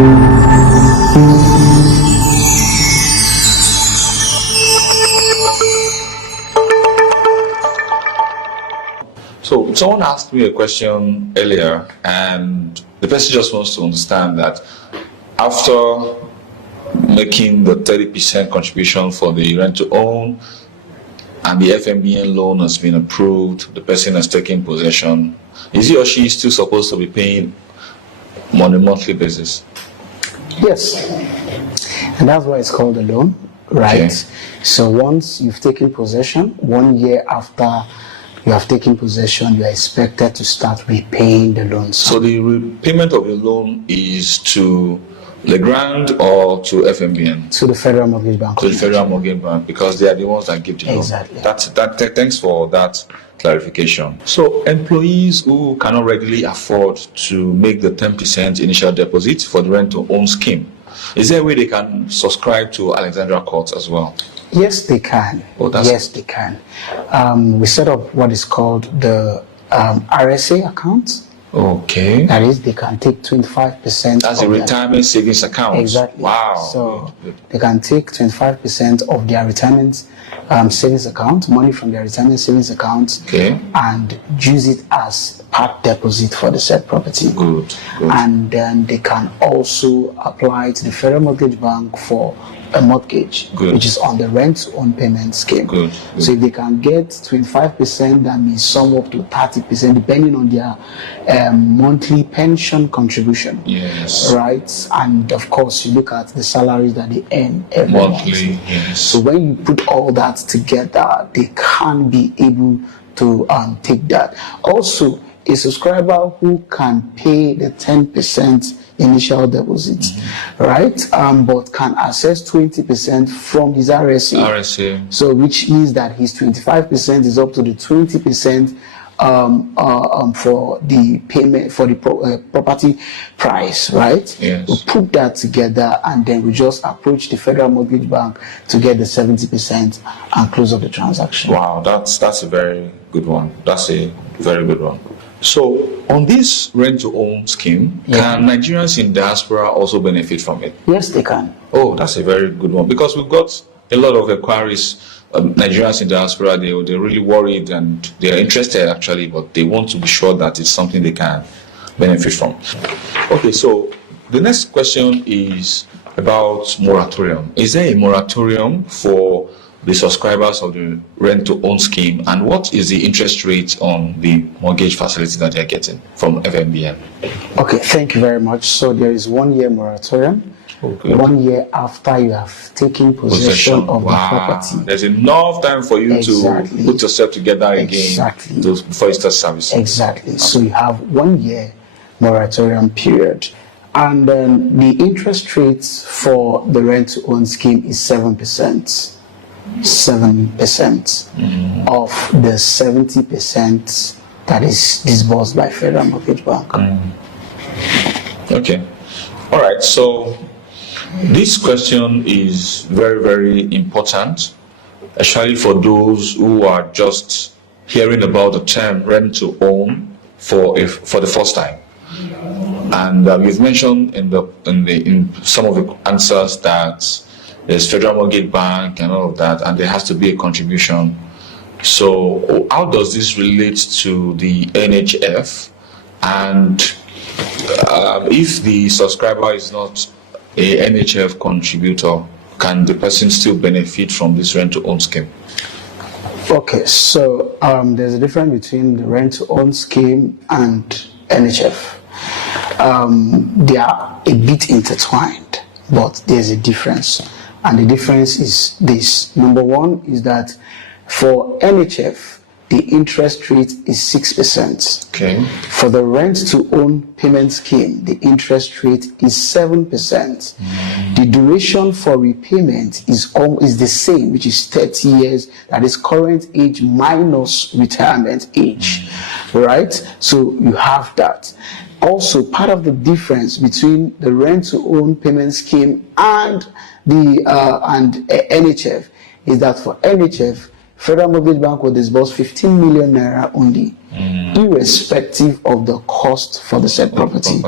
So someone asked me a question earlier, and the person just wants to understand that after making the 30% contribution for the rent to own and the FMBN loan has been approved, the person has taken possession, is he or she still supposed to be paying on a monthly basis? Yes, and that's why it's called a loan, right? Okay. So once you've taken possession, 1 year after you have taken possession, you are expected to start repaying the loan. So the repayment of the loan is to Legrand or to FMBN? To the Federal Mortgage Bank. To the Federal Mortgage Bank, because they are the ones that give the loan. Exactly. Thanks for that clarification. So employees who cannot regularly afford to make the 10% initial deposit for the rent to own scheme, is there a way they can subscribe to Alexandra Courts as well? Yes, they can. Oh, yes, they can. We set up what is called the RSA account. Okay. That is, they can take 25%. That's a retirement savings account. Exactly. Wow. So they can take 25% of their retirement savings account, money from their retirement savings account, okay, and use it as part deposit for the said property. Good. And then they can also apply to the Federal Mortgage Bank for a mortgage, which is on the rent-to-own payment scheme. Good. So if they can get 25%, that means some up to 30%, depending on their monthly pension contribution. Yes. Right? And of course, you look at the salaries that they earn every monthly. month. Yes. So when you put all that together, they can be able to take that. Also, a subscriber who can pay the 10% initial deposit, right? But can access 20% from his RSA. So which means that his 25% is up to the 20% for the payment for the property price, right? Yes. We put that together and then we just approach the Federal Mortgage Bank to get the 70% and close up the transaction. Wow, that's a very good one. That's a very good one. So, on this rent-to-own scheme, can Nigerians in diaspora also benefit from it? Yes, they can. Oh, that's a very good one, because we've got a lot of inquiries. Nigerians in diaspora, they're really worried and they're interested actually, but they want to be sure that it's something they can benefit from. Okay, so the next question is about moratorium. Is there a moratorium for the subscribers of the rent-to-own scheme, and what is the interest rate on the mortgage facility that they're getting from FMBN? Okay, thank you very much. So there is 1 year moratorium. Okay. 1 year after you have taken possession of the property. There's enough time for you to put yourself together again before you start servicing. Exactly. So you have 1 year moratorium period. And then the interest rates for the rent-to-own scheme is 7%. 7% of the 70% that is disbursed by Federal Mortgage Bank. Okay. All right. So this question is very, very important, especially for those who are just hearing about the term rent to own for the first time. And you've mentioned in some of the answers that there's Federal Mortgage Bank and all of that, and there has to be a contribution. So how does this relate to the NHF? And if the subscriber is not a NHF contributor, can the person still benefit from this rent-to-own scheme? Okay, so there's a difference between the rent-to-own scheme and NHF. They are a bit intertwined, but there's a difference. And the difference is this. Number one is that for NHF, the interest rate is 6%. Okay. For the rent-to-own payment scheme, the interest rate is 7%. The duration for repayment is the same, which is 30 years. That is current age minus retirement age, right? So you have that. Also, part of the difference between the rent-to-own payment scheme and the NHF is that for NHF, Federal Mortgage Bank will disburse 15 million naira only, irrespective of the cost for the said property.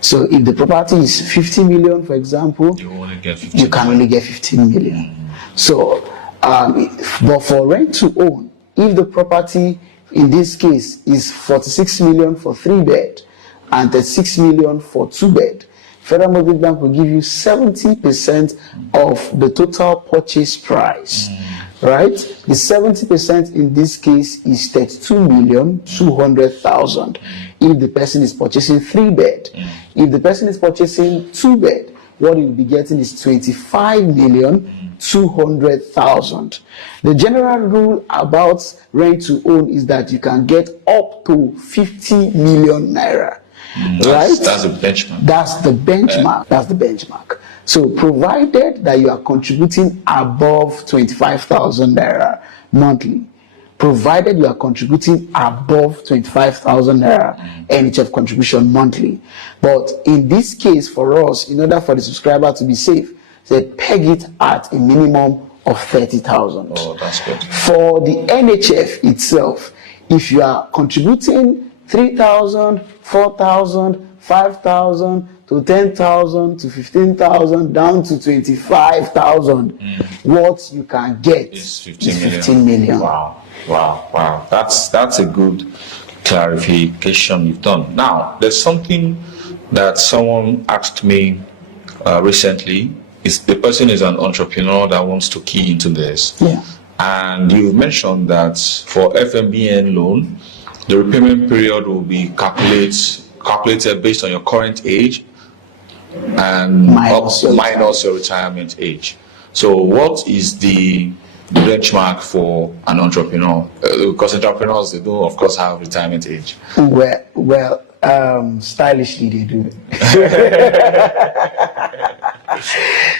So if the property is 50 million, for example, you can only get 15 million. So, but for rent to own, if the property in this case is 46 million for 3-bed and 36 million for 2-bed, Federal Mortgage Bank will give you 70% of the total purchase price. Right? The 70% in this case is 32,200,000 if the person is purchasing 3-bed. If the person is purchasing 2-bed, what he will be getting is 25,200,000. The general rule about rent to own is that you can get up to 50 million naira. Right? That's the benchmark. That's the benchmark. That's the benchmark. So provided that you are contributing above 25,000 naira monthly, provided you are contributing above 25,000 naira NHF contribution monthly. But in this case, for us, in order for the subscriber to be safe, they peg it at a minimum of 30,000. Oh, that's good. For the NHF itself, if you are contributing 3,000, 4,000, 5,000 to 10,000 to 15,000 down to 25,000, what you can get is 15 million. Wow. That's a good clarification you've done. Now, there's something that someone asked me recently. The person is an entrepreneur that wants to key into this. Yeah. And you mentioned that for FMBN loan, the repayment period will be calculated based on your current age and minus your retirement age. So what is the benchmark for an entrepreneur? Because entrepreneurs, they do of course have retirement age. Well, stylishly they do.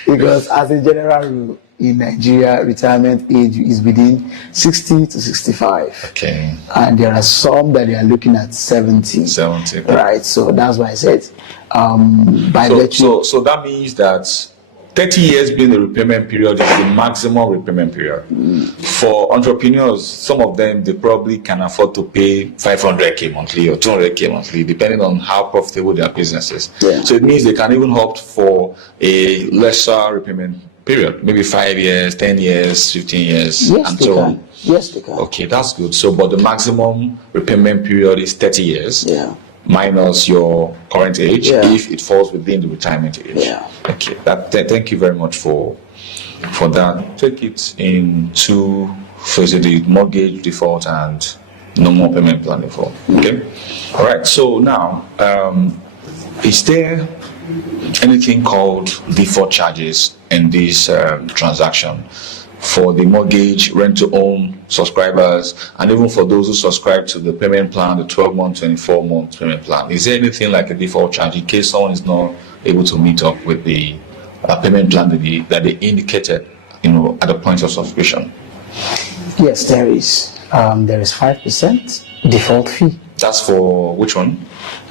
Because as a general rule in Nigeria, retirement age is within 60 to 65. Okay. And there are some that they are looking at 70. 70. Right. So that's why I said so that means that 30 years being the repayment period is the maximum repayment period. For entrepreneurs, some of them, they probably can afford to pay 500k monthly or 200k monthly, depending on how profitable their business is. Yeah. So it means they can even opt for a lesser repayment period, maybe 5 years, 10 years, 15 years, yes, and they so can. on. Yes, they can. Okay, that's good. So, but the maximum repayment period is 30 years. Yeah. Minus your current age, if it falls within the retirement age. Yeah. Okay. Thank you very much for that. Take it in two phases: the mortgage default and normal payment plan default. Okay. All right. So now, is there anything called default charges in this transaction for the mortgage, rent-to-own subscribers, and even for those who subscribe to the payment plan, the 12-month, 24-month payment plan? Is there anything like a default charge in case someone is not able to meet up with the payment plan that they indicated, at the point of subscription? Yes, there is. There is 5% default fee. That's for which one?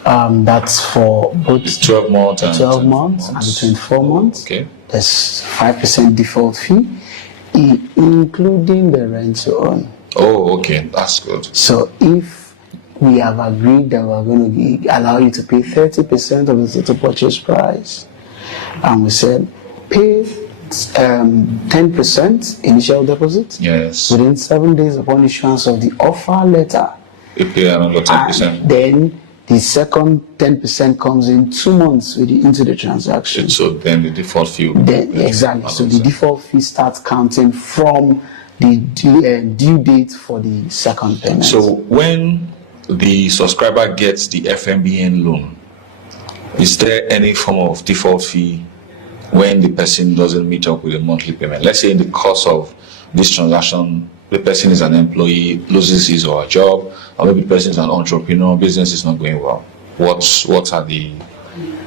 That's for both the 12 months and 12 months and the 24 months. Okay. There's 5% default fee, including the rent to own. Oh, okay, that's good. So if we have agreed that we're going to allow you to pay 30% of the total purchase price, and we said pay 10% initial deposit. Yes. Within 7 days upon issuance of the offer letter, you pay another 10%. And then the second 10% comes in 2 months into the transaction. So then the default fee. Exactly. So the default fee starts counting from the due date for the second payment. So when the subscriber gets the FMBN loan, is there any form of default fee when the person doesn't meet up with a monthly payment? Let's say in the course of this transaction, the person is an employee, loses his or her job, or maybe the person is an entrepreneur, business is not going well. What are the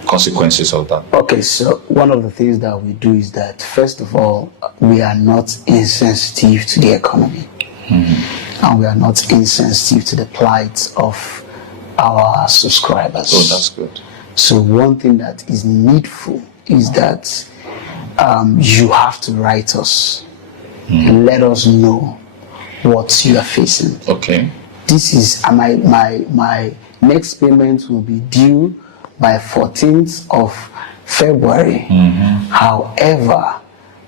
consequences of that? Okay, so one of the things that we do is that, first of all, we are not insensitive to the economy. And we are not insensitive to the plight of our subscribers. Oh, that's good. So one thing that is needful is that you have to write us. Let us know what you are facing. Okay. This is my next payment will be due by 14th of February. However,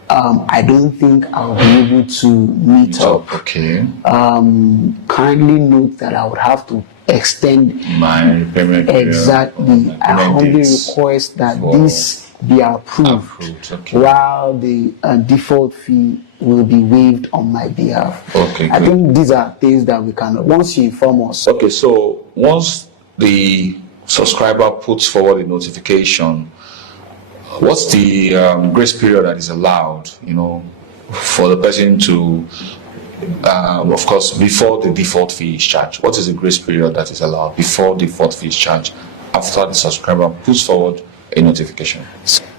I don't think I'll be able to meet up. Okay. Kindly note that I would have to extend my payment. Exactly. I humbly request that this be approved. Okay. While the default fee will be waived on my behalf. Okay. I think these are things that we can, once you inform us. Okay, so once the subscriber puts forward a notification, what's the grace period that is allowed, for the person to, of course, before the default fee is charged? What is the grace period that is allowed before default fee is charged after the subscriber puts forward a notification?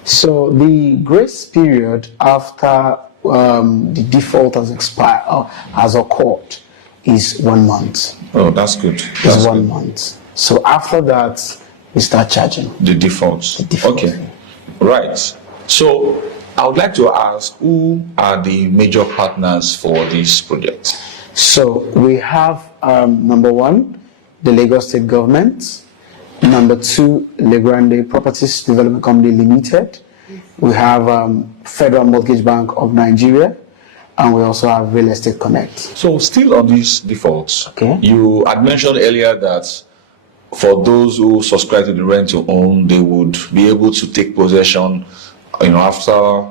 So the grace period after the default has expired or has occurred is 1 month. Oh, that's good. It's 1 month. So after that, we start charging the defaults. Okay. Right. So I would like to ask, who are the major partners for this project? So we have number 1, the Lagos State Government. Number 2, Legrande Properties Development Company Limited. We have Federal Mortgage Bank of Nigeria, and we also have Real Estate Connect. So still on these defaults, okay, you had mentioned earlier that for those who subscribe to the rent to own, they would be able to take possession, after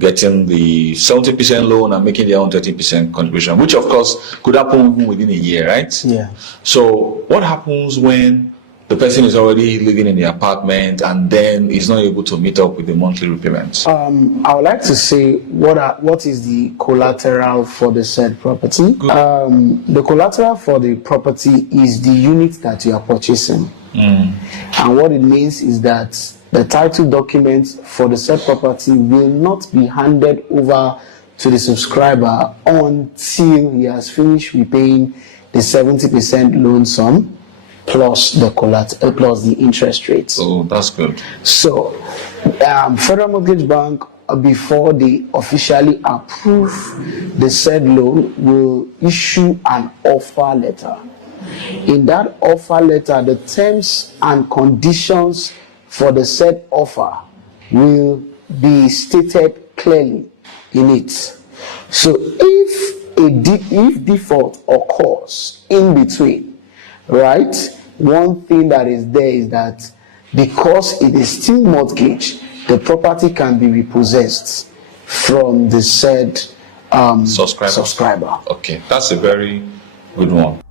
getting the 70% loan and making their own 30% contribution, which of course could happen within a year, right? Yeah. So what happens when the person is already living in the apartment and then is not able to meet up with the monthly repayments? I would like to say what is the collateral for the said property. The collateral for the property is the unit that you are purchasing. And what it means is that the title documents for the said property will not be handed over to the subscriber until he has finished repaying the 70% loan sum plus the collateral plus the interest rates. Oh, that's good. So, Federal Mortgage Bank, before they officially approve the said loan, will issue an offer letter. In that offer letter, the terms and conditions for the said offer will be stated clearly in it. So, if default occurs in between, right? One thing that is there is that because it is still mortgage, the property can be repossessed from the said subscriber. Okay, that's a very good one.